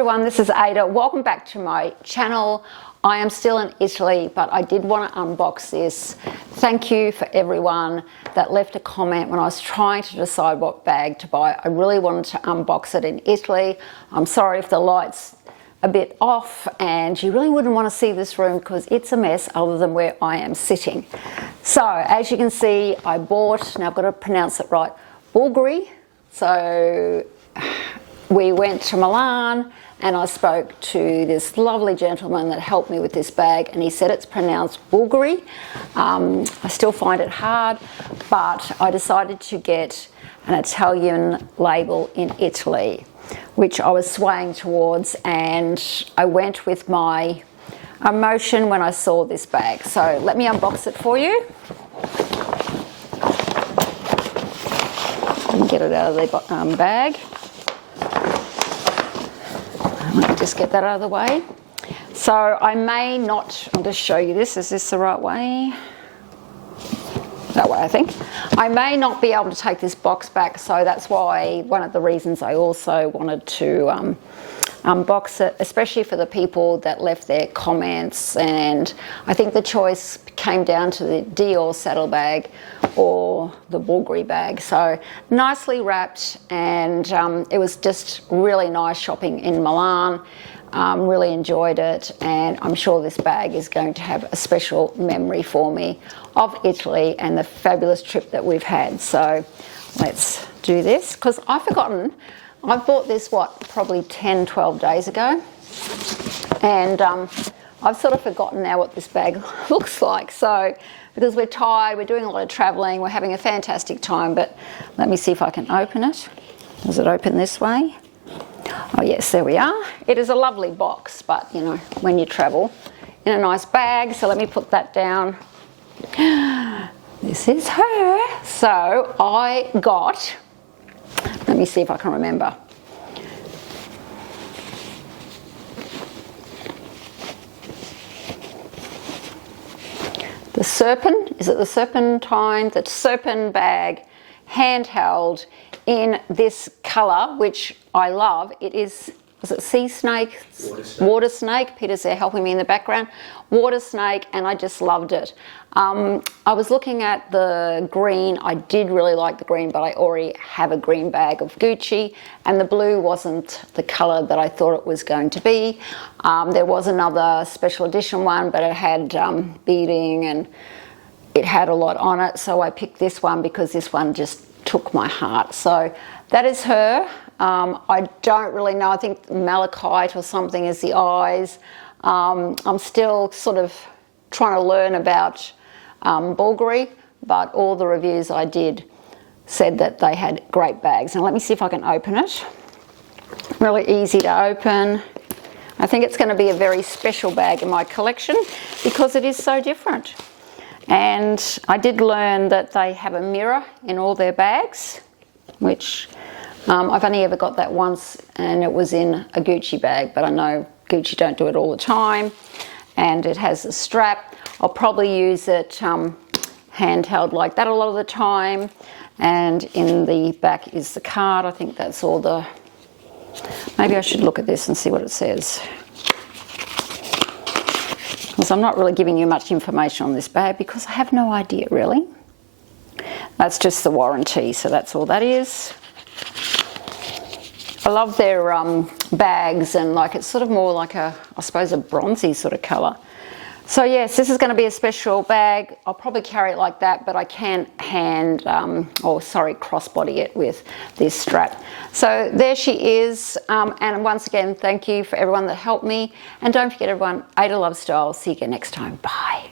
everyone, this is Ada. Welcome back to my channel. I am still in Italy, but I did want to unbox this. Thank you for everyone that left a comment when I was trying to decide what bag to buy. I really wanted to unbox it in Italy. I'm sorry if the light's a bit off and you really wouldn't want to see this room because it's a mess other than where I am sitting. So as you can see, I bought, now I've got to pronounce it right, Bvlgari. So we went to Milan and I spoke to this lovely gentleman that helped me with this bag, and he said it's pronounced Bvlgari. I still find it hard, but I decided to get an Italian label in Italy, which I was swaying towards, and I went with my emotion when I saw this bag. So let me unbox it for you. And get it out of the bag. Let me just get that out of the way. So I may not, I'll just show you this. Is this the right way? That way, I think. I may not be able to take this box back, so that's why one of the reasons I also wanted to unbox it, especially for the people that left their comments. And I think the choice came down to the Dior saddlebag or the Bvlgari bag. So nicely wrapped, and it was just really nice shopping in Milan. Really enjoyed it, and I'm sure this bag is going to have a special memory for me of Italy and the fabulous trip that we've had. So let's do this, because I've forgotten. I bought this, probably 10, 12 days ago, and I've sort of forgotten now what this bag looks like. So, because we're tired, we're doing a lot of traveling, we're having a fantastic time, but let me see if I can open it. Does it open this way? Oh yes, there we are. It is a lovely box, but you know, when you travel in a nice bag, so let me put that down. This is her. So I got, let me see if I can remember. The Serpent, is it the Serpentine? The Serpent bag, handheld, in this colour, which I love. It is it sea snake? Water snake. Peter's there helping me in the background. Water snake, and I just loved it. I was looking at the green. I did really like the green, but I already have a green bag of Gucci, and the blue wasn't the colour that I thought it was going to be. There was another special edition one, but it had beading and it had a lot on it, so I picked this one because this one just took my heart. So that is her. I don't really know. I think malachite or something is the eyes. I'm still sort of trying to learn about Bvlgari, but all the reviews I did said that they had great bags. Now let me see if I can open it. Really easy to open. I think it's going to be a very special bag in my collection because it is so different. And I did learn that they have a mirror in all their bags, which I've only ever got that once, and it was in a Gucci bag, but I know Gucci don't do it all the time. And it has a strap. I'll probably use it handheld like that a lot of the time. And in the back is the card. I think that's all the... Maybe I should look at this and see what it says. Because I'm not really giving you much information on this bag because I have no idea really. That's just the warranty, so that's all that is. I love their bags, and like it's sort of more like a, I suppose, a bronzy sort of colour. So yes, this is going to be a special bag. I'll probably carry it like that, but I can crossbody it with this strap. So there she is. And once again, thank you for everyone that helped me. And don't forget everyone, Ada loves style. See you again next time. Bye.